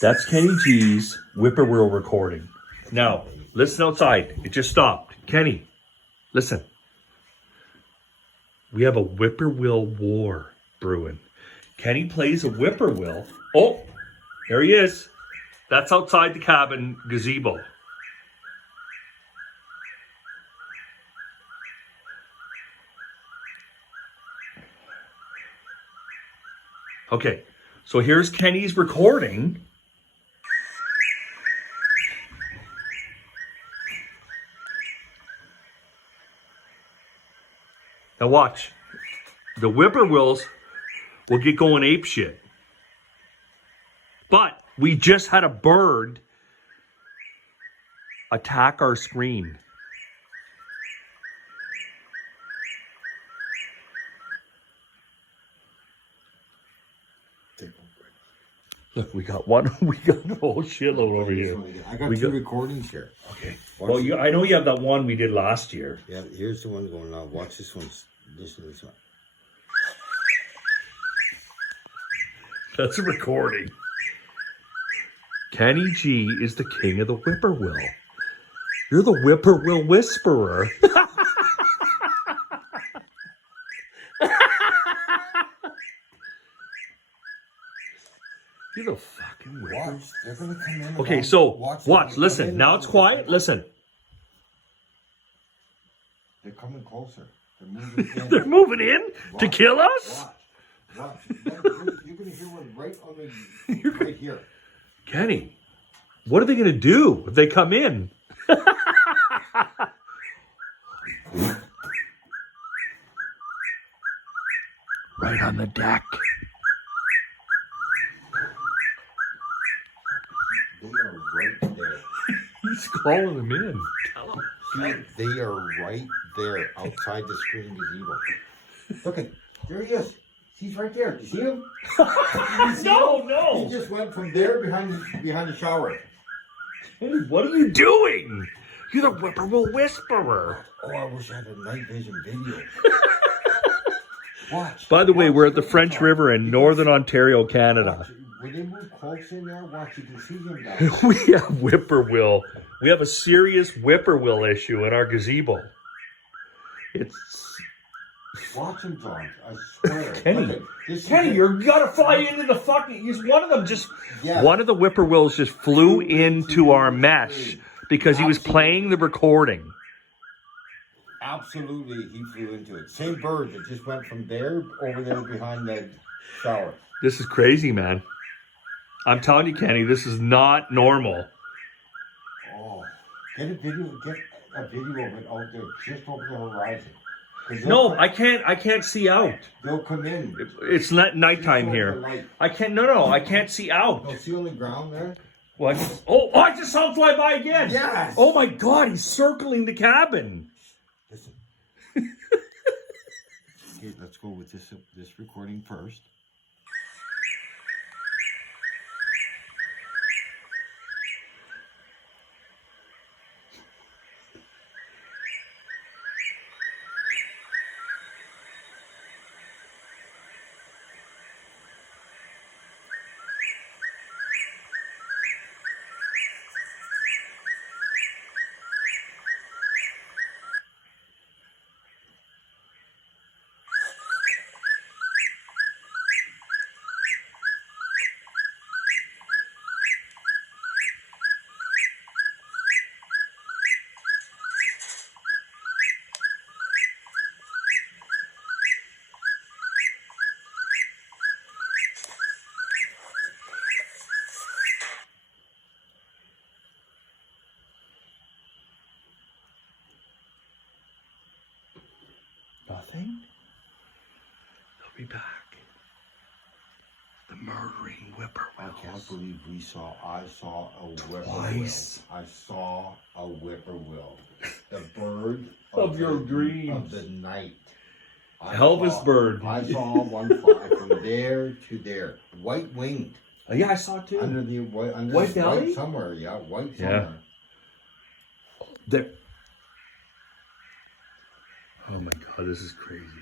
That's Kenny G's Whippoorwill recording. Now, listen outside. It just stopped. Kenny, listen. We have a Whippoorwill war brewing. Kenny plays a whippoorwill. Oh, there he is. That's outside the cabin gazebo. Okay, so here's Kenny's recording. Now watch. The whippoorwills will get going apeshit. But we just had a bird attack our screen. Look, we got one. We got a whole shitload over here. I got two recordings here. Okay. Well, I know you have that one we did last year. Yeah, here's the one going on. Watch this one. Listen to this one. That's a recording. Kenny G is the king of the whippoorwill. You're the Whippoorwill Whisperer. You're the fucking watch. They're gonna come in. Okay, so watch. Listen. Now it's quiet. Listen. They're coming closer. They're moving in. They're moving in to kill us? Watch. You're gonna hear one right on the right here. Kenny, what are they gonna do if they come in? Right on the deck. They are right there. He's calling them in. Tell him. See, they are right there outside the screen gazebo. Look at, there he is. He's right there. Do you see him? No. He just went from there behind the shower. Kenny, what are you doing? You're the Whippoorwill Whisperer. Oh, I wish I had a night vision video. Watch. By the way, we're at the French River in Northern Ontario, Canada. Watch. When they move close in there, watch, you can see him down. We have whippoorwill. We have a serious whippoorwill issue in our gazebo. It's... Watch him, John. I swear. Kenny, you gotta fly into the fucking... One of them just... Yeah. One of the whippoorwills just flew into our mesh because he was playing the recording. Absolutely, he flew into it. Same bird that just went from there over there behind the shower. This is crazy, man. I'm telling you, Kenny, this is not normal. Oh, get a video of it out there, just over the horizon. No, I can't see out. They'll come in. It's not nighttime here. I can't. No, I can't see out. They'll see on the ground there. Well, I just saw him fly by again. Yes. Oh my God, he's circling the cabin. Listen. Okay, let's go with this recording first. Nothing? They'll be back. The murdering whippoorwills. I can't believe I saw a whippoorwill. Twice. I saw a whippoorwill. The bird of your dreams. Of the night. Elvis bird. I saw one fly from there to there. White winged. Oh, yeah, I saw it too. Under the white belly? White somewhere, yeah. White somewhere. There. Oh my God, this is crazy.